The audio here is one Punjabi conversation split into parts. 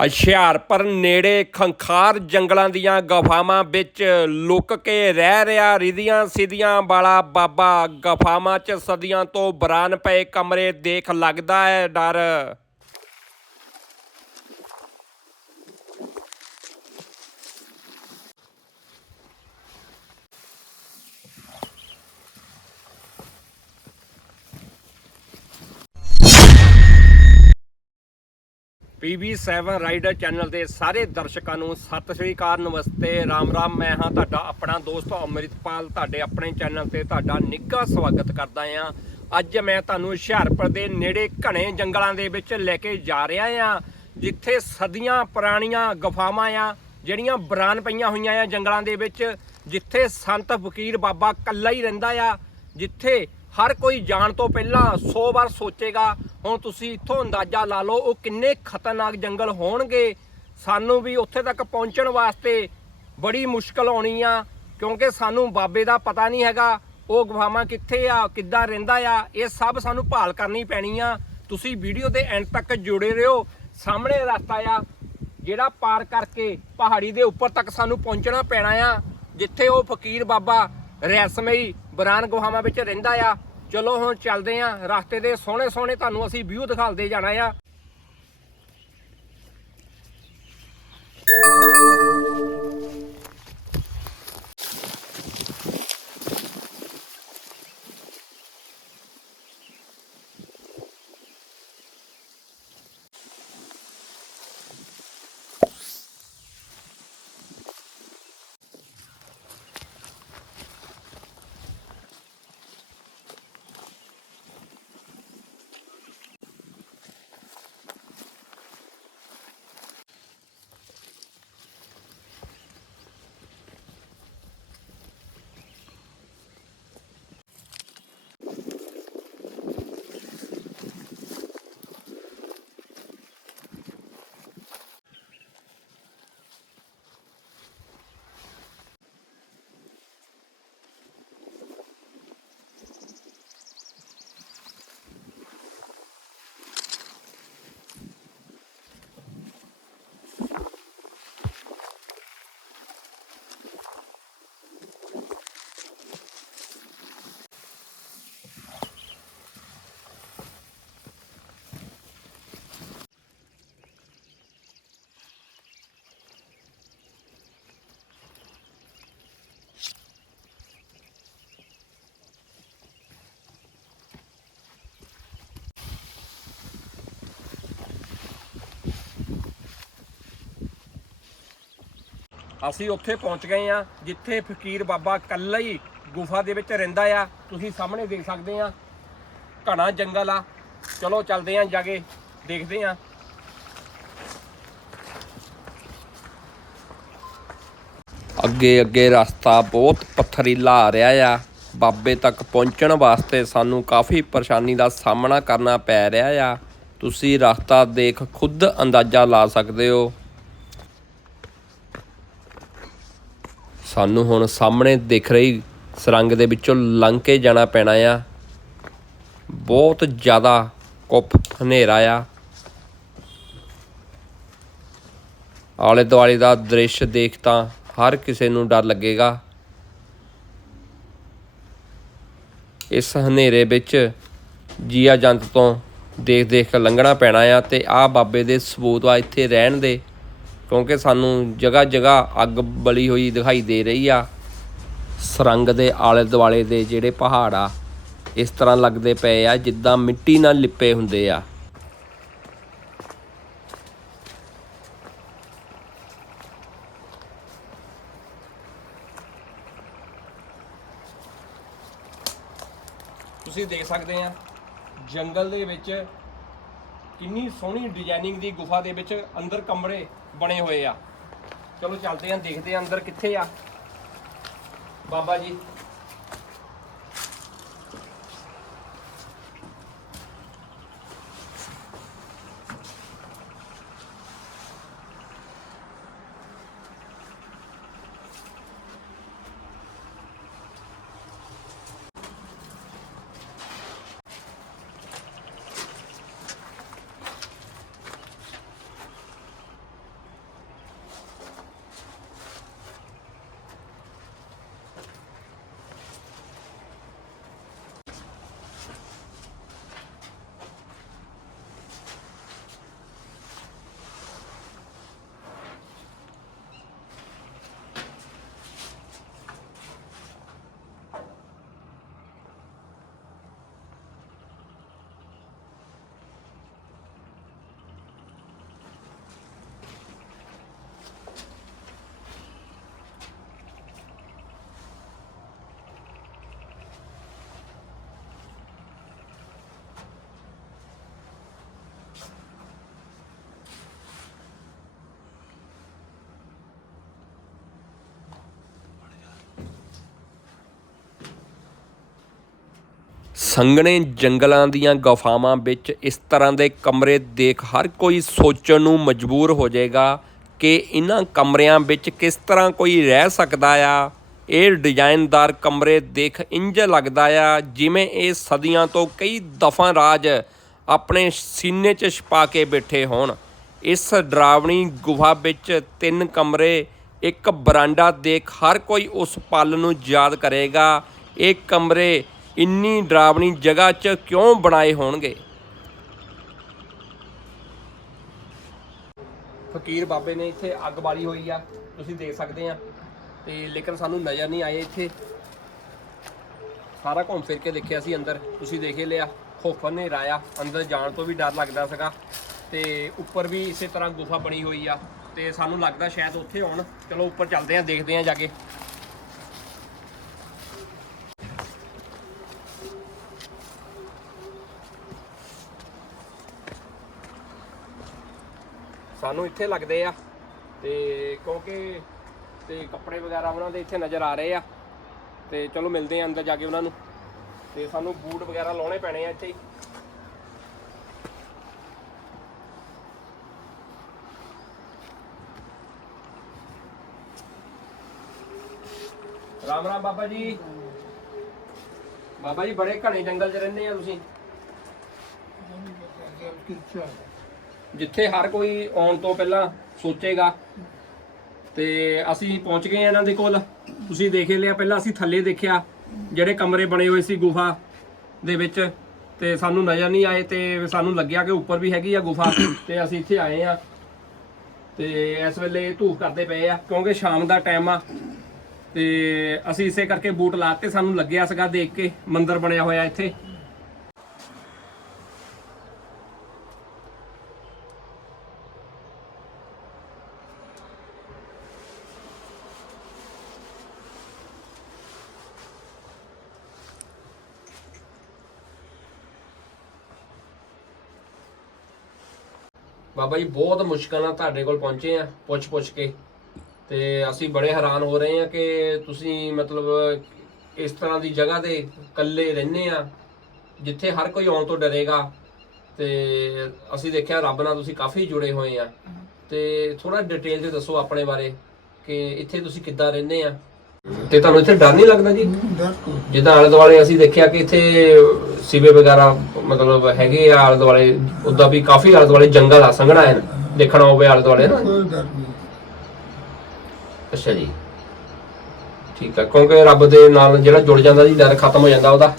ਹੁਸ਼ਿਆਰਪੁਰ ਨੇੜੇ ਖੰਖਾਰ ਜੰਗਲਾਂ ਦੀਆਂ ਗਫਾਵਾਂ ਵਿੱਚ ਲੁੱਕ ਕੇ ਰਹਿ ਰਿਹਾ ਰਿਧੀਆਂ ਸਿਧੀਆਂ ਵਾਲਾ ਬਾਬਾ ਗਫਾਵਾਂ 'ਚ ਸਦੀਆਂ ਤੋਂ ਬਰਾਨ ਪਏ ਕਮਰੇ ਦੇਖ ਲੱਗਦਾ ਹੈ ਡਰ। PB7 ਰਾਈਡਰ ਚੈਨਲ ਦੇ ਸਾਰੇ ਦਰਸ਼ਕਾਂ ਨੂੰ ਸਤਿ ਸ੍ਰੀ ਅਕਾਲ, ਨਮਸਤੇ, ਰਾਮ ਰਾਮ, ਮੈਂ ਹਾਂ ਤੁਹਾਡਾ ਆਪਣਾ ਦੋਸਤ ਅੰਮ੍ਰਿਤਪਾਲ, ਤੁਹਾਡੇ ਆਪਣੇ ਚੈਨਲ ਤੇ ਤੁਹਾਡਾ ਨਿੱਘਾ ਸਵਾਗਤ ਕਰਦਾ ਹਾਂ। ਅੱਜ ਮੈਂ ਤੁਹਾਨੂੰ ਹੁਸ਼ਿਆਰਪੁਰ ਦੇ ਨੇੜੇ ਘਣੇ ਜੰਗਲਾਂ ਦੇ ਵਿੱਚ ਲੈ ਕੇ ਜਾ ਰਿਹਾ ਹਾਂ, ਜਿੱਥੇ ਸਦੀਆਂ ਪੁਰਾਣੀਆਂ ਗੁਫਾਵਾਂ ਆ, ਜਿਹੜੀਆਂ ਬਰਾਨ ਪਈਆਂ ਹੋਈਆਂ ਆ ਜੰਗਲਾਂ ਦੇ ਵਿੱਚ, ਜਿੱਥੇ ਸੰਤ ਫਕੀਰ ਬਾਬਾ ਕੱਲਾ ਹੀ ਰਹਿੰਦਾ ਆ, ਜਿੱਥੇ ਹਰ ਕੋਈ ਜਾਣ ਤੋਂ ਪਹਿਲਾਂ 100 ਵਾਰ ਸੋਚੇਗਾ, ਹੁਣ ਤੁਸੀਂ ਇੱਥੋਂ ਅੰਦਾਜ਼ਾ ਲਾ ਲਓ, ਉਹ ਕਿੰਨੇ ਖਤਰਨਾਕ ਜੰਗਲ ਹੋਣਗੇ। ਸਾਨੂੰ ਵੀ ਉੱਥੇ ਤੱਕ ਪਹੁੰਚਣ ਵਾਸਤੇ ਬੜੀ ਮੁਸ਼ਕਲ ਆਉਣੀ ਆ, ਕਿਉਂਕਿ ਸਾਨੂੰ ਬਾਬੇ ਦਾ ਪਤਾ ਨਹੀਂ ਹੈਗਾ, ਉਹ ਗੁਫਾਵਾਂ ਕਿੱਥੇ ਆ, ਕਿੱਦਾਂ ਰਹਿੰਦਾ ਆ, ਇਹ ਸਭ ਸਾਨੂੰ ਭਾਲ ਕਰਨੀ ਪੈਣੀ ਆ। ਤੁਸੀਂ ਵੀਡੀਓ ਦੇ ਐਂਡ ਤੱਕ ਜੁੜੇ ਰਹੋ, ਸਾਹਮਣੇ ਰਸਤਾ ਆ, ਜਿਹੜਾ ਪਾਰ ਕਰਕੇ ਪਹਾੜੀ ਦੇ ਉੱਪਰ ਤੱਕ ਸਾਨੂੰ ਪਹੁੰਚਣਾ ਪੈਣਾ ਆ, ਜਿੱਥੇ ਉਹ ਫਕੀਰ ਬਾਬਾ ਰੈਸਮਈ ਬਰਾਨ ਗੁਹਾਵਾਂ ਵਿੱਚ ਰਹਿੰਦਾ ਆ। ਚਲੋ ਹੁਣ ਚੱਲਦੇ ਆ। ਰਸਤੇ ਦੇ ਸੋਹਣੇ ਸੋਹਣੇ ਤੁਹਾਨੂੰ ਅਸੀਂ ਵਿਊ ਦਿਖਾਉਂਦੇ ਜਾਣਾ ਆ। ਅਸੀਂ ਉੱਥੇ ਪਹੁੰਚ ਗਏ ਆ ਜਿੱਥੇ ਫਕੀਰ ਬਾਬਾ ਕੱਲਾ ਹੀ ਗੁਫਾ ਦੇ ਵਿੱਚ ਰਹਿੰਦਾ ਆ। ਤੁਸੀਂ ਸਾਹਮਣੇ ਦੇਖ ਸਕਦੇ ਆ ਘਣਾ ਜੰਗਲ ਆ। ਚਲੋ ਚੱਲਦੇ ਆ ਜਾ ਕੇ, ਦੇਖਦੇ ਆ ਅੱਗੇ ਅੱਗੇ ਰਸਤਾ ਬਹੁਤ ਪੱਥਰੀਲਾ ਆ ਰਿਹਾ ਆ। ਬਾਬੇ ਤੱਕ ਪਹੁੰਚਣ ਵਾਸਤੇ ਸਾਨੂੰ ਕਾਫੀ ਪਰੇਸ਼ਾਨੀ ਦਾ ਸਾਹਮਣਾ ਕਰਨਾ ਪੈ ਰਿਹਾ ਆ। ਤੁਸੀਂ ਰਸਤਾ ਦੇਖ ਖੁਦ ਅੰਦਾਜ਼ਾ ਲਾ ਸਕਦੇ ਹੋ। ਸਾਨੂੰ ਹੁਣ ਸਾਹਮਣੇ ਦਿਖ ਰਹੀ ਸੁਰੰਗ ਦੇ ਵਿੱਚੋਂ ਲੰਘ ਕੇ ਜਾਣਾ ਪੈਣਾ ਆ। ਬਹੁਤ ਜ਼ਿਆਦਾ ਕੁੱਪ, ਹਨੇਰਾ ਆ। ਆਲੇ ਦੁਆਲੇ ਦਾ ਦ੍ਰਿਸ਼ ਦੇਖ ਤਾਂ ਹਰ ਕਿਸੇ ਨੂੰ ਡਰ ਲੱਗੇਗਾ। ਇਸ ਹਨੇਰੇ ਵਿੱਚ ਜੀਆ ਜੰਤ ਤੋਂ ਦੇਖ ਦੇਖ ਕੇ ਲੰਘਣਾ ਪੈਣਾ ਆ ਤੇ ਆ ਬਾਬੇ ਦੇ ਸਬੂਤ ਆ, ਇੱਥੇ ਰਹਿਣ ਦੇ। ਕਿਉਂਕਿ ਸਾਨੂੰ ਜਗ੍ਹਾ ਜਗ੍ਹਾ ਅੱਗ ਬਲੀ ਹੋਈ ਦਿਖਾਈ ਦੇ ਰਹੀ ਆ। ਸੁਰੰਗ ਦੇ ਆਲੇ ਦੁਆਲੇ ਦੇ ਜਿਹੜੇ ਪਹਾੜ ਆ, ਇਸ ਤਰ੍ਹਾਂ ਲੱਗਦੇ ਪਏ ਆ ਜਿੱਦਾਂ ਮਿੱਟੀ ਨਾਲ ਲਿਪੇ ਹੁੰਦੇ ਆ। ਤੁਸੀਂ ਦੇਖ ਸਕਦੇ ਆ, ਜੰਗਲ ਦੇ ਵਿੱਚ ਕਿੰਨੀ ਸੋਹਣੀ ਡਿਜ਼ਾਈਨਿੰਗ ਦੀ ਗੁਫਾ ਦੇ ਵਿੱਚ ਅੰਦਰ ਕਮਰੇ ਬਣੇ ਹੋਏ ਆ। ਚਲੋ ਚੱਲਦੇ ਆਂ, ਦੇਖਦੇ ਆਂ ਅੰਦਰ ਕਿੱਥੇ ਆ। ਬਾਬਾ ਜੀ। ਸੰਘਣੇ ਜੰਗਲਾਂ ਦੀਆਂ ਗੁਫਾਵਾਂ ਵਿੱਚ ਇਸ ਤਰ੍ਹਾਂ ਦੇ ਕਮਰੇ ਦੇਖ ਹਰ ਕੋਈ ਸੋਚਣ ਨੂੰ ਮਜਬੂਰ ਹੋ ਜਾਏਗਾ ਕਿ ਇਹਨਾਂ ਕਮਰਿਆਂ ਵਿੱਚ ਕਿਸ ਤਰ੍ਹਾਂ ਕੋਈ ਰਹਿ ਸਕਦਾ ਆ। ਇਹ ਡਿਜ਼ਾਈਨਦਾਰ ਕਮਰੇ ਦੇਖ ਇੰਜ ਲੱਗਦਾ ਆ ਜਿਵੇਂ ਇਹ ਸਦੀਆਂ ਤੋਂ ਕਈ ਦਫਾ ਰਾਜ ਆਪਣੇ ਸੀਨੇ 'ਚ ਛਪਾ ਕੇ ਬੈਠੇ ਹੋਣ। ਇਸ ਡਰਾਵਣੀ ਗੁਫਾ ਵਿੱਚ ਤਿੰਨ ਕਮਰੇ, ਇੱਕ ਬਰਾਂਡਾ ਦੇਖ ਹਰ ਕੋਈ ਉਸ ਪਲ ਨੂੰ ਯਾਦ ਕਰੇਗਾ। ਇਹ ਕਮਰੇ ਇੰਨੀ ਡਰਾਵਣੀ ਜਗ੍ਹਾ 'ਚ ਕਿਉਂ ਬਣਾਏ ਹੋਣਗੇ? ਫਕੀਰ ਬਾਬੇ ਨੇ ਇੱਥੇ ਅੱਗ ਬਾਲੀ ਹੋਈ ਆ, ਤੁਸੀਂ ਦੇਖ ਸਕਦੇ ਆ। ਤੇ ਲੇਕਿਨ ਸਾਨੂੰ ਨਜ਼ਰ ਨਹੀਂ ਆਏ ਇੱਥੇ। ਸਾਰਾ ਘੁੰਮ ਫਿਰ ਕੇ ਦੇਖਿਆ ਸੀ ਅੰਦਰ, ਤੁਸੀਂ ਦੇਖ ਹੀ ਲਿਆ। ਖੋਫਰ ਨੇ ਰਾਇਆ ਅੰਦਰ ਜਾਣ ਤੋਂ ਵੀ ਡਰ ਲੱਗਦਾ ਸੀਗਾ। ਤੇ ਉੱਪਰ ਵੀ ਇਸੇ ਤਰ੍ਹਾਂ ਗੁਫਾ ਬਣੀ ਹੋਈ ਆ, ਤੇ ਸਾਨੂੰ ਲੱਗਦਾ ਸ਼ਾਇਦ ਉੱਥੇ ਆਉਣ ਚਲੋ, ਉੱਪਰ ਚੱਲਦੇ ਆ, ਦੇਖਦੇ ਆ ਜਾ ਕੇ। ਸਾਨੂੰ ਇੱਥੇ ਲੱਗਦੇ ਆ ਤੇ ਕਿਉਂਕਿ ਤੇ ਕੱਪੜੇ ਵਗੈਰਾ ਉਹਨਾਂ ਦੇ ਇੱਥੇ ਨਜ਼ਰ ਆ ਰਹੇ ਆ ਤੇ ਚਲੋ ਮਿਲਦੇ ਆ ਅੰਦਰ ਜਾ ਕੇ ਉਹਨਾਂ ਨੂੰ ਤੇ ਸਾਨੂੰ ਬੂਟ ਵਗੈਰਾ ਲਾਉਣੇ ਪੈਣੇ ਆ ਇੱਥੇ ਹੀ। ਰਾਮ ਰਾਮ ਬਾਬਾ ਜੀ। ਬਾਬਾ ਜੀ ਬੜੇ ਘਣੇ ਜੰਗਲ 'ਚ ਰਹਿੰਦੇ ਆ ਤੁਸੀਂ। ਜਿੱਥੇ ਹਰ ਕੋਈ ਆਉਣ ਤੋਂ ਪਹਿਲਾਂ ਸੋਚੇਗਾ। ਤੇ ਅਸੀਂ ਪਹੁੰਚ ਗਏ ਹਾਂ ਇਹਨਾਂ ਦੇ ਕੋਲ। ਤੁਸੀਂ ਦੇਖ ਹੀ ਲਿਆ, ਪਹਿਲਾਂ ਅਸੀਂ ਥੱਲੇ ਦੇਖਿਆ, ਜਿਹੜੇ ਕਮਰੇ ਬਣੇ ਹੋਏ ਸੀ ਗੁਫਾ ਦੇ ਵਿੱਚ। ਤੇ ਸਾਨੂੰ ਨਜ਼ਰ ਨਹੀਂ ਆਏ ਤੇ ਸਾਨੂੰ ਲੱਗਿਆ ਕਿ ਉੱਪਰ ਵੀ ਹੈਗੀ ਆ ਗੁਫਾ। ਤੇ ਅਸੀਂ ਇੱਥੇ ਆਏ ਆ ਤੇ ਇਸ ਵੇਲੇ ਧੂਫ ਕਰਦੇ ਪਏ ਆ, ਕਿਉਂਕਿ ਸ਼ਾਮ ਦਾ ਟਾਈਮ ਆ। ਤੇ ਅਸੀਂ ਇਸੇ ਕਰਕੇ ਬੂਟ ਲਾਤੇ ਸਾਨੂੰ ਲੱਗਿਆ ਸੀਗਾ ਦੇਖ ਕੇ ਮੰਦਿਰ ਬਣਿਆ ਹੋਇਆ ਇੱਥੇ। ਬਾਬਾ ਜੀ ਬਹੁਤ ਮੁਸ਼ਕਲ ਨਾਲ ਤੁਹਾਡੇ ਕੋਲ ਪਹੁੰਚੇ ਆ ਪੁੱਛ ਪੁੱਛ ਕੇ। ਤੇ ਅਸੀਂ ਬੜੇ ਹੈਰਾਨ ਹੋ ਰਹੇ ਆ ਕਿ ਤੁਸੀਂ ਮਤਲਬ ਇਸ ਤਰ੍ਹਾਂ ਦੀ ਜਗ੍ਹਾ ਤੇ ਇਕੱਲੇ ਰਹਿੰਦੇ ਆ ਜਿੱਥੇ ਹਰ ਕੋਈ ਆਉਣ ਤੋਂ ਡਰੇਗਾ। ਤੇ ਅਸੀਂ ਦੇਖਿਆ ਰੱਬ ਨਾਲ ਤੁਸੀਂ ਕਾਫੀ ਜੁੜੇ ਹੋਏ ਆ। ਤੇ ਥੋੜਾ ਡਿਟੇਲ ਤੇ ਦੱਸੋ ਆਪਣੇ ਬਾਰੇ ਕਿ ਇੱਥੇ ਤੁਸੀਂ ਕਿੱਦਾਂ ਰਹਿੰਦੇ ਆ। ਤੇ ਤੁਹਾਨੂੰ ਇੱਥੇ ਡਰ ਨਹੀਂ ਲੱਗਦਾ ਜੀ? ਜਿੱਦਾਂ ਆਲੇ ਦੁਆਲੇ ਅਸੀਂ ਦੇਖਿਆ ਕਿ ਇੱਥੇ ਸੀਵੇ ਵਗੈਰਾ ਮਤਲਬ ਹੈਗੇ ਆ ਆਲੇ ਦੁਆਲੇ ਉਦਾਂ ਵੀ ਕਾਫੀ ਆਲੇ ਦੁਆਲੇ ਜੰਗਲ ਆ ਸੰਘਣਾ ਹੈ ਦੇਖਣਾ ਹੋਵੇ ਆਲੇ ਦੁਆਲੇ ਨਾ ਕੋਈ ਡਰ ਨਹੀਂ ਅੱਛਾ ਜੀ ਠੀਕ ਹੈ ਕਿਉਂਕਿ ਰੱਬ ਦੇ ਨਾਲ ਜਿਹੜਾ ਜੁੜ ਜਾਂਦਾ ਜੀ ਡਰ ਖਤਮ ਹੋ ਜਾਂਦਾ ਉਹਦਾ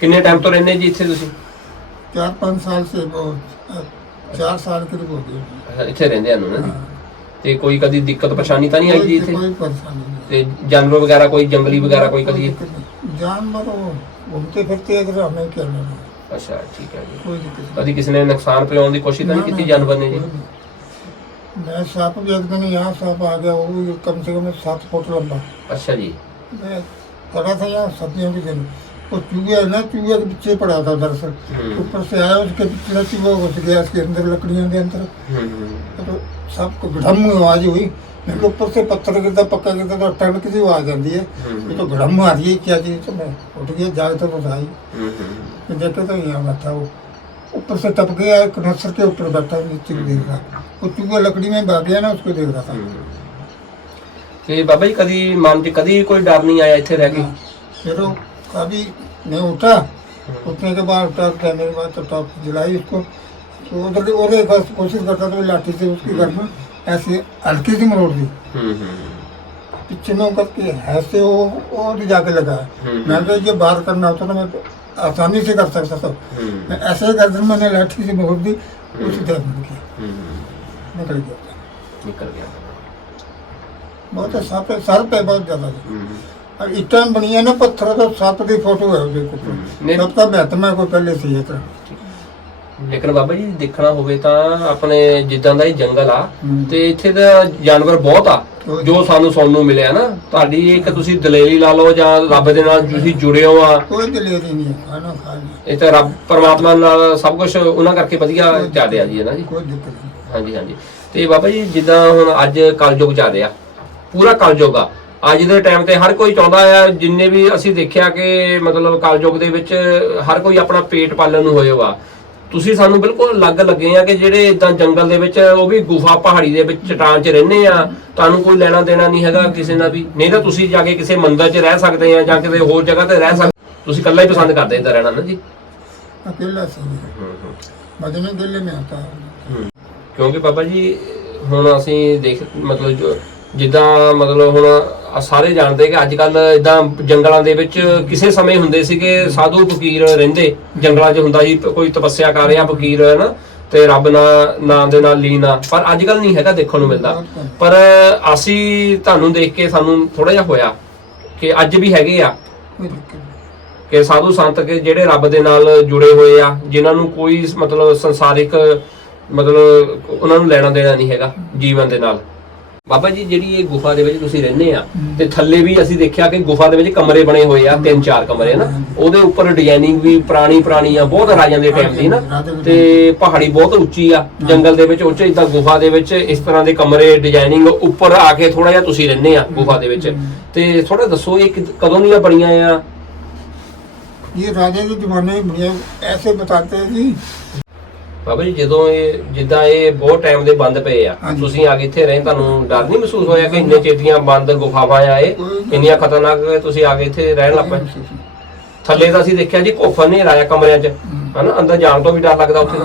ਕਿੰਨੇ ਟਾਈਮ ਤੋਂ ਰਹਿੰਦੇ ਜੀ ਇੱਥੇ ਤੁਸੀਂ चार पाँच साल से बहुत चार साल के हो गए ਅੱਛਾ, ਇੱਥੇ ਰਹਿੰਦੇ ਆ ਨੂੰ ਨਾ ਜੀ ਤੇ ਕੋਈ ਕਦੀ ਦਿੱਕਤ ਪਰੇਸ਼ਾਨੀ ਤਾਂ ਨਹੀਂ ਆਈ ਜੀ कोई ਇੱਥੇ कोई परेशानी नहीं ਤੇ ਜਾਨਵਰ ਵਗੈਰਾ ਕੋਈ ਜੰਗਲੀ ਵਗੈਰਾ ਕੋਈ कोई ਕਦੀ दिक्कत नहीं। जानवर वो घूमते फिरते इधर हमें क्या लेना ਅੱਛਾ ਠੀਕ ਹੈ ਜੀ कोई दिक्कत नहीं ਕਦੀ ਕਿਸੇ ਨੇ ਨੁਕਸਾਨ ਪਹੁੰਚਾਉਣ ਦੀ ਕੋਸ਼ਿਸ਼ ਤਾਂ ਨਹੀਂ ना, ਕੀਤੀ ना, ਜਾਨਵਰ ਨੇ ਜੀ कोई नहीं। मैं सांप भी एक दिन यहाँ सांप आ गया वो भी कम से कम सात फुट लंबा ਅੱਛਾ ਜੀ मैं खड़ा था यहाँ सब्जियों के दिन वो चूहे है ना चूहे के पीछे पड़ा था दरअसल हम्म। ऊपर से आया उसके पीछे से चूहा घुस गया उसके अंदर लकड़ियों के अंदर ਹੂੰ ਹੂੰ तो सबको घड़म आवाज हुई मेरे को ऊपर से पत्थर गिरता पक्का गिरता तो टन की आवाज आती है हम्म। ये तो घड़म आ रही है क्या चीज तो मैं उठ गया जागता तो था ही ਹੂੰ ਹੂੰ मैं देखे तो यहाँ बैठा वो ऊपर से टप गया एक नसर के ऊपर बैठा नीचे को देख रहा वो चूहा लकड़ी में भाग गया ना उसको देख रहा था ਤੇ ਬਾਬਾ ਜੀ ਕਦੀ ਮਨ 'ਚ कभी ਕੋਈ ਡਰ ਨਹੀਂ ਆਇਆ ਇੱਥੇ ਰਹਿ ਕੇ फिर वो कभी नहीं उठा उठने के बाद टॉप करने के बाद तो टॉप जलाई उसको तो उधर उधर एक बार कोशिश करता था लाठी से उसकी घर में ऐसे हल्की सी मरोड़ दी पीछे में उगत के ऐसे वो और जाके लगा मैं तो ये बाहर करना होता ना मैं आसानी से कर सकता सब मैं ऐसे गर्दन मैंने लाठी से मरोड़ दी उस गर्दन की निकल गया निकल गया बहुत सप है सर पे बहुत ज्यादा और इस टाइम बनी है ना पत्थर तो सप की फोटो है उसके ऊपर सबका बेहतर मैं कोई पहले से ये तरह ਲੇਕਿਨ ਬਾਬਾ ਜੀ ਦੇਖਣਾ ਹੋਵੇ ਤਾਂ ਆਪਣੇ ਜਿੱਦਾਂ ਦਾ ਇਹ ਜੰਗਲ ਆ ਤੇ ਇੱਥੇ ਦਾ ਜਾਨਵਰ ਬਹੁਤ ਆ ਜੋ ਸਾਨੂੰ ਸੁਣਨ ਨੂੰ ਮਿਲਿਆ ਨਾ। ਤੁਹਾਡੀ ਇੱਕ ਤੁਸੀਂ ਦਲੇਰੀ ਲਾ ਲਓ ਜਾਂ ਰੱਬ ਦੇ ਨਾਲ ਤੁਸੀਂ ਜੁੜੇ ਹੋ ਆ। ਕੋਈ ਦਲੇਰੀ ਨਹੀਂ ਖਾਣਾ ਖਾਣਾ ਇਹ ਤਾਂ ਰੱਬ ਪਰਮਾਤਮਾ ਨਾਲ ਸਭ ਕੁਝ ਉਹਨਾਂ ਕਰਕੇ ਵਧੀਆ ਚੱਲਦੇ ਆ ਜੀ ਹੈ ਜੀ ਕੋਈ ਦਿੱਕਤ ਨਹੀਂ। ਹਾਂਜੀ ਹਾਂਜੀ। ਤੇ ਬਾਬਾ ਜੀ ਜਿੱਦਾਂ ਹੁਣ ਅੱਜ ਕਲਯੁਗ ਚੱਲ ਰਿਹਾ ਪੂਰਾ ਕਲਯੁਗ ਆ। ਅੱਜ ਦੇ ਟਾਈਮ ਤੇ ਹਰ ਕੋਈ ਚਾਹੁੰਦਾ ਆ ਜਿੰਨੇ ਵੀ ਅਸੀਂ ਦੇਖਿਆ ਕਿ ਮਤਲਬ ਕਲਯੁਗ ਦੇ ਵਿੱਚ ਹਰ ਕੋਈ ਆਪਣਾ ਪੇਟ ਪਾਲਣ ਨੂੰ ਹੋਇਆ ਵਾ ਤੁਸੀਂ ਸਾਨੂੰ ਬਿਲਕੁਲ ਅਲੱਗ ਲੱਗੇ ਆ ਕਿ ਜਿਹੜੇ ਇਦਾਂ ਜੰਗਲ ਦੇ ਵਿੱਚ ਉਹ ਵੀ ਗੁਫਾ ਪਹਾੜੀ ਦੇ ਵਿੱਚ ਚਟਾਨ 'ਚ ਰਹਿੰਦੇ ਆ। ਤੁਹਾਨੂੰ ਕੋਈ ਲੈਣਾ ਦੇਣਾ ਨਹੀਂ ਹੈਗਾ ਕਿਸੇ ਨਾਲ ਵੀ। ਨਹੀਂ ਤਾਂ ਤੁਸੀਂ ਜਾ ਕੇ ਕਿਸੇ ਮੰਦਰ 'ਚ ਰਹਿ ਸਕਦੇ ਆ ਜਾਂ ਕਿਸੇ ਹੋਰ ਜਗ੍ਹਾ ਤੇ ਰਹਿ ਸਕਦੇ। ਤੁਸੀਂ ਇਕੱਲਾ ਹੀ ਪਸੰਦ ਕਰਦੇ ਇਦਾਂ ਰਹਿਣਾ ਨਾ ਜੀ। ਅਕੇਲਾ ਸੀ। ਮਦਨੇ ਦਿੱਲੇ ਮੈਂ ਆਤਾ ਕਿਉਂਕਿ ਪਾਪਾ ਜੀ ਹੁਣ ਅਸੀਂ ਦੇਖ ਮਤਲਬ ਜੋ ਜਿੱਦਾਂ ਮਤਲਬ ਹੁਣ ਸਾਰੇ ਜਾਣਦੇ ਕਿ ਅੱਜ ਕੱਲ ਇਦਾਂ ਜੰਗਲਾਂ ਦੇ ਵਿੱਚ ਕਿਸੇ ਸਮੇਂ ਹੁੰਦੇ ਸੀ ਕਿ ਸਾਧੂ ਫਕੀਰ ਰਹਿੰਦੇ। ਜੰਗਲਾਂ 'ਚ ਹੁੰਦਾ ਸੀ, ਕੋਈ ਤਪੱਸਿਆ ਕਰ ਰਿਹਾ ਫਕੀਰ ਹੈ ਨਾ ਤੇ ਰੱਬ ਨਾਲ ਨਾਮ ਦੇ ਨਾਲ ਲੀਨ ਆ। ਪਰ ਅੱਜ ਕੱਲ ਨਹੀਂ ਹੈਗਾ ਦੇਖਣ ਨੂੰ ਮਿਲਦਾ। ਪਰ ਅਸੀਂ ਤੁਹਾਨੂੰ ਦੇਖ ਕੇ ਸਾਨੂੰ ਥੋੜਾ ਜਿਹਾ ਹੋਇਆ ਕਿ ਅੱਜ ਵੀ ਹੈਗੇ ਆ। ਕਿ ਸਾਧੂ ਸੰਤ ਕੇ ਜਿਹੜੇ ਰੱਬ ਦੇ ਨਾਲ ਜੁੜੇ ਹੋਏ ਆ, ਜਿਨ੍ਹਾਂ ਨੂੰ ਕੋਈ ਮਤਲਬ ਸੰਸਾਰਿਕ ਮਤਲਬ ਉਹਨਾਂ ਨੂੰ ਲੈਣਾ ਦੇਣਾ ਨਹੀਂ ਹੈਗਾ ਜੀਵਨ ਦੇ ਨਾਲ। ਬਾਬਾ ਜੀ ਜਿਹੜੀ ਇਹ ਗੁਫਾ ਦੇ ਵਿੱਚ ਤੁਸੀਂ ਰਹਿੰਦੇ ਆ ਤੇ ਥੱਲੇ ਵੀ ਅਸੀਂ ਦੇਖਿਆ ਕਿ ਗੁਫਾ ਦੇ ਵਿੱਚ ਕਮਰੇ ਬਣੇ ਹੋਏ ਆ ਤਿੰਨ ਚਾਰ ਕਮਰੇ ਨਾ ਉਹਦੇ ਉੱਪਰ ਡਿਜ਼ਾਈਨਿੰਗ ਵੀ ਪੁਰਾਣੀ ਪੁਰਾਣੀ ਆ ਬਹੁਤ ਰਾਜਾਂ ਦੇ ਟਾਈਮ ਦੀ ਨਾ ਤੇ ਪਹਾੜੀ ਬਹੁਤ ਉੱਚੀ ਆ ਜੰਗਲ ਦੇ ਵਿੱਚ ਉੱਚੇ ਇਦਾਂ ਗੁਫਾ ਦੇ ਵਿੱਚ ਇਸ ਤਰ੍ਹਾਂ ਦੇ ਕਮਰੇ ਡਿਜ਼ਾਈਨਿੰਗ ਉੱਪਰ ਆ ਕੇ ਥੋੜਾ ਜਿਹਾ ਤੁਸੀਂ ਰਹਿੰਦੇ ਆ ਗੁਫਾ ਦੇ ਵਿੱਚ ਤੇ ਥੋੜਾ ਦੱਸੋ ਇਹ ਕਿਦ- ਕਦੋਂ ਦੀਆਂ ਬਣੀਆਂ ਆ ये राजा के जमाने में मुझे ऐसे बताते हैं जी ਬਾਬਾ ਜੀ ਜਦੋਂ ਇਹ ਜਿੱਦਾਂ ਇਹ ਬਹੁਤ ਟਾਈਮ ਦੇ ਬੰਦ ਪਏ ਆ ਤੁਸੀਂ ਆ ਕੇ ਇੱਥੇ ਰਹੇ ਤੁਹਾਨੂੰ ਡਰ ਨਹੀਂ ਮਹਿਸੂਸ ਹੋਇਆ ਕਿ ਇੰਨੇ ਚੇਤੀਆਂ ਬੰਦ ਗੁਫਾਵਾਂ ਆ ਇੰਨੀਆਂ ਖਤਰਨਾਕ ਤੁਸੀਂ ਆ ਕੇ ਇੱਥੇ ਰਹਿਣ ਲੱਗ ਥੱਲੇ ਤਾਂ ਅਸੀਂ ਦੇਖਿਆ ਜੀ ਕੋਫਾ ਨੇ ਰਾਇਆ ਕਮਰਿਆਂ 'ਚ। ਹਨਾ ਅੰਦਰ ਜਾਣ ਤੋਂ ਵੀ ਡਰ ਲੱਗਦਾ ਉੱਥੇ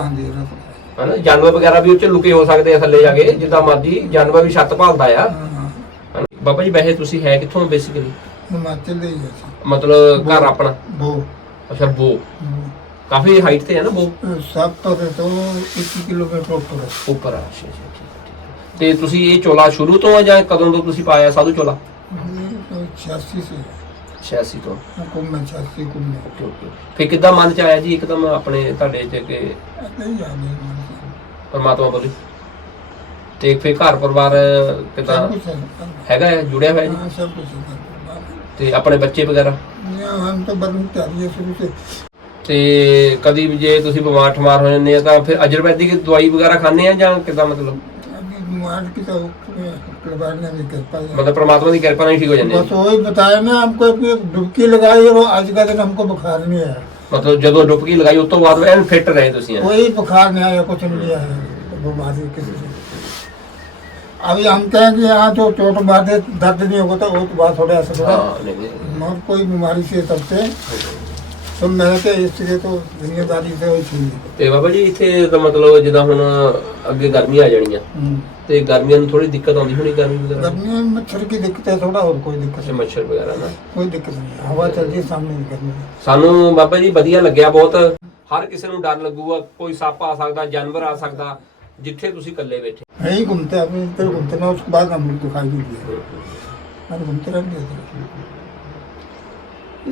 ਹਨਾ ਜਾਨਵਰ ਵਗੈਰਾ ਵੀ ਉੱਚ ਲੁਕੇ ਹੋ ਸਕਦੇ ਆ ਥੱਲੇ ਜਾ ਕੇ ਜਿੱਦਾਂ ਮਰਜ਼ੀ ਜਾਨਵਰ ਵੀ ਛੱਤ ਭਾਲਦਾ ਆ। ਬਾਬਾ ਜੀ ਵੈਸੇ ਤੁਸੀਂ ਹੈ ਕਿੱਥੋਂ ਬੇਸਿਕਲੀ ਮਤਲਬ ਘਰ ਆਪਣਾ? ਬੋ। ਅੱਛਾ ਬੋ। ਕਾਫੀ ਹਾਈਟ ਤੇ ਹੈ ਨਾ ਬੋ सब पर है तो इक्कीस किलोमीटर ऊपर है ਉੱਪਰ ਆ ਅੱਛਾ ਅੱਛਾ ਠੀਕ ਹੈ, ਠੀਕ ਹੈ। ਤੇ ਤੁਸੀਂ ਇਹ ਚੋਲਾ ਸ਼ੁਰੂ ਤੋਂ ਆ ਜਾਂ ਕਦੋਂ ਤੋਂ ਤੁਸੀਂ ਪਾਇਆ ਸਾਧੂ ਚੋਲਾ छियासी से 86 ਤੋਂ कुंभ में छियासी कुंभ में ਓਕੇ ਓਕੇ ਫਿਰ ਕਿੱਦਾਂ ਮਨ ਚ ਆਇਆ ਜੀ ਇੱਕਦਮ ਆਪਣੇ ਤੁਹਾਡੇ ਚ ਕਿ ऐसे ही आ गए मन से। ਪਰਮਾਤਮਾ ਬੋਲੀ ਤੇ ਫਿਰ ਘਰ ਪਰਿਵਾਰ ਕਿਦਾਂ सब कुछ है सब- ਹੈਗਾ ਹੈ, ਜੁੜਿਆ ਹੋਇਆ ਜੀ हाँ, सब कुछ है सब कुछ ਤੇ ਆਪਣੇ ਬੱਚੇ ਵਗੈਰਾ है। यहाँ हम तो बनते आ रही है शुरू से ਤੇ ਕਦੀ ਵੀ ਜੇ ਤੁਸੀਂ ਬਿਮਾਰ ਠਮਾਰ ਹੋ ਜਾਂਦੇ ਆ ਤਾਂ ਫਿਰ ਅਜਰਵੈਦਿਕ ਦਵਾਈ ਵਗੈਰਾ ਖਾਂਦੇ ਆ ਜਾਂ ਕਿਦਾਂ ਮਤਲਬ अभी बीमार की तो करवाने नहीं कर पाए ਮਤਲਬ ਪ੍ਰਮਾਤਮਾ ਦੀ ਕਿਰਪਾ ਨਾਲ ਹੀ ਠੀਕ ਹੋ ਜਾਂਦੇ ਆ बस वही बताया ना हमको कि डुबकी लगाई और आज का दिन हमको बुखार नहीं आया ਮਤਲਬ ਜਦੋਂ ਡੁਬਕੀ ਲਗਾਈ ਉਸ ਤੋਂ ਬਾਅਦ ਐਨ ਫਿੱਟ ਰਹੇ ਤੁਸੀਂ ਐਨ। कोई बुखार नहीं आया कुछ नहीं आया बीमारी किसी से अभी हम कहें कि यहाँ जो चोट मारते दर्द नहीं होगा तो वो तो बात थोड़ा ऐसा थोड़ा ਹਾਂ ਨਹੀਂ ਨਹੀਂ मगर कोई बीमारी से तब से तो मैं के इसलिए तो दुनियादारी से वही थी ਤੇ ਬਾਬਾ ਜੀ ਇੱਥੇ ਤਾਂ ਮਤਲਬ ਜਿੱਦਾਂ ਹੁਣ ਅੱਗੇ ਗਰਮੀ ਆ ਜਾਣੀਆਂ ਤੇ ਗਰਮੀਆਂ ਨੂੰ ਥੋੜੀ ਦਿੱਕਤ ਆਉਂਦੀ ਹੋਣੀ ਗਰਮੀ ਵਗੈਰਾ गर्मी में मच्छर की दिक्कत है थोड़ा और कोई दिक्कत ਅੱਛਾ नहीं ਮੱਛਰ ਵਗੈਰਾ ਨਾ कोई दिक्कत नहीं है हवा चलती है सामने की गर्मी में ਸਾਨੂੰ ਬਾਬਾ ਜੀ ਵਧੀਆ ਲੱਗਿਆ ਬਹੁਤ ਹਰ ਕਿਸੇ ਨੂੰ ਡਰ ਲੱਗੂਗਾ ਕੋਈ ਸੱਪ ਆ ਸਕਦਾ ਜਾਨਵਰ ਆ ਸਕਦਾ ਜਿੱਥੇ ਤੁਸੀਂ ਇਕੱਲੇ ਬੈਠੇ यही घूमते अभी इधर घूमते ना उसके बाद हम लोग दिखाई भी दिए हम घूमते रहेंगे इधर ये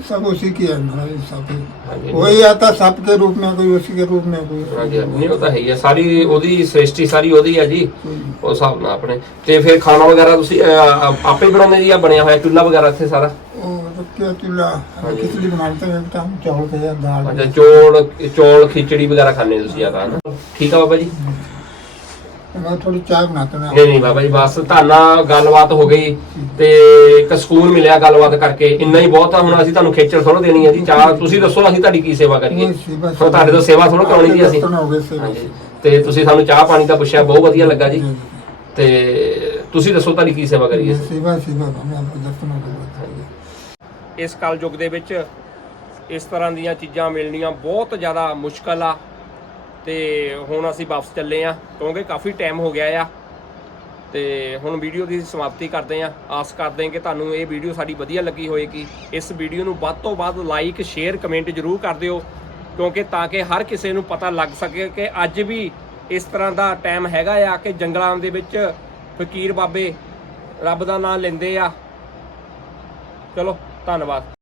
सब उसी की है हमारा ये सब ही। ਹਾਂਜੀ वही आता सांप के रूप में कोई उसी के रूप में कोई ਹਾਂਜੀ ਨਹੀਂ ਉਹ ਤਾਂ ਹੈ ਹੀ ਆ ਸਾਰੀ ਉਹਦੀ ਸ੍ਰਿਸ਼ਟੀ ਸਾਰੀ ਉਹਦੀ ਆ ਜੀ ਉਸ ਹਿਸਾਬ ਨਾਲ ਆਪਣੇ ਤੇ ਫਿਰ ਖਾਣਾ ਵਗੈਰਾ ਤੁਸੀਂ ਅਹ, ਆਪੇ ਬਣਾਉਂਦੇ ਜੀ ਆ ਬਣਿਆ ਹੋਇਆ ਚੁੱਲ੍ਹਾ ਵਗੈਰਾ ਇੱਥੇ ਸਾਰਾ और क्या चूल्हा खिचड़ी बनाते हैं एक टाइम चावल के साथ दाल ਅੱਛਾ ਚੌਲ ਚੌਲ ਖਿਚੜੀ ਵਗੈਰਾ ਖਾਣੇ ਤੁਸੀਂ ਜ਼ਿਆਦਾ ਹਨਾ ਠੀਕ ਆ ਬਾਬਾ ਜੀ ਨਹੀਂ ਨਹੀਂ ਬਾਬਾ ਜੀ ਬਸ ਤੁਹਾਡਾ ਗੱਲਬਾਤ ਹੋ ਗਈ ਤੇ ਇੱਕ ਸਕੂਨ ਮਿਲਿਆ ਗੱਲਬਾਤ ਕਰਕੇ। ਇੰਨਾ ਹੀ ਬਹੁਤ ਆ ਹੁਣ ਅਸੀਂ ਤੁਹਾਨੂੰ ਖੇਚਲ ਥੋੜਾ ਦੇਣੀ ਹੈ ਜੀ ਚਾਹ। ਤੁਸੀਂ ਦੱਸੋ ਅਸੀਂ ਤੁਹਾਡੀ ਕੀ ਸੇਵਾ ਕਰੀਏ? ਨਹੀਂ, ਤੁਹਾਡੇ ਤੋਂ ਸੇਵਾ ਥੋੜਾ ਕਰਾਉਣੀ ਜੀ ਅਸੀਂ। ਤੇ ਤੁਸੀਂ ਸਾਨੂੰ ਚਾਹ ਪਾਣੀ ਦਾ ਪੁੱਛਿਆ ਬਹੁਤ ਵਧੀਆ ਲੱਗਾ ਜੀ। ਤੇ ਤੁਸੀਂ ਦੱਸੋ ਤੁਹਾਡੀ ਕੀ ਸੇਵਾ ਕਰੀਏ? ਅਸੀਂ? ਸੇਵਾ ਸੇਵਾ ਮੈਂ ਆਪ ਦਰਸ਼ਨ ਹੋ ਗਏ ਇਸ ਕਲਯੁੱਗ ਦੇ ਵਿੱਚ ਇਸ ਤਰ੍ਹਾਂ ਦੀਆਂ ਚੀਜ਼ਾਂ ਮਿਲਣੀਆਂ ਬਹੁਤ ਜ਼ਿਆਦਾ ਮੁਸ਼ਕਲ ਆ। ਤੇ ਹੁਣ ਅਸੀਂ ਵਾਪਸ ਚੱਲੇ ਆ ਕਿਉਂਕਿ ਕਾਫੀ ਟਾਈਮ ਹੋ ਗਿਆ ਆ। ਤੇ ਹੁਣ ਵੀਡੀਓ ਦੀ ਸਮਾਪਤੀ ਕਰਦੇ ਆ ਆਸ ਕਰਦੇ ਹਾਂ ਕਿ ਤੁਹਾਨੂੰ ਇਹ ਵੀਡੀਓ ਸਾਡੀ ਵਧੀਆ ਲੱਗੀ ਹੋਏਗੀ। ਇਸ ਵੀਡੀਓ ਨੂੰ ਵੱਧ ਤੋਂ ਵੱਧ ਲਾਈਕ ਸ਼ੇਅਰ ਕਮੈਂਟ ਜ਼ਰੂਰ ਕਰ ਦਿਓ, ਕਿਉਂਕਿ ਤਾਂ ਕਿ ਹਰ ਕਿਸੇ ਨੂੰ ਪਤਾ ਲੱਗ ਸਕੇ ਕਿ ਅੱਜ ਵੀ ਇਸ ਤਰ੍ਹਾਂ ਦਾ ਟਾਈਮ ਹੈਗਾ ਆ ਕਿ ਜੰਗਲਾਂ ਦੇ ਵਿੱਚ ਫਕੀਰ ਬਾਬੇ ਰੱਬ ਦਾ ਨਾਮ ਲੈਂਦੇ ਆ। ਚਲੋ, ਧੰਨਵਾਦ।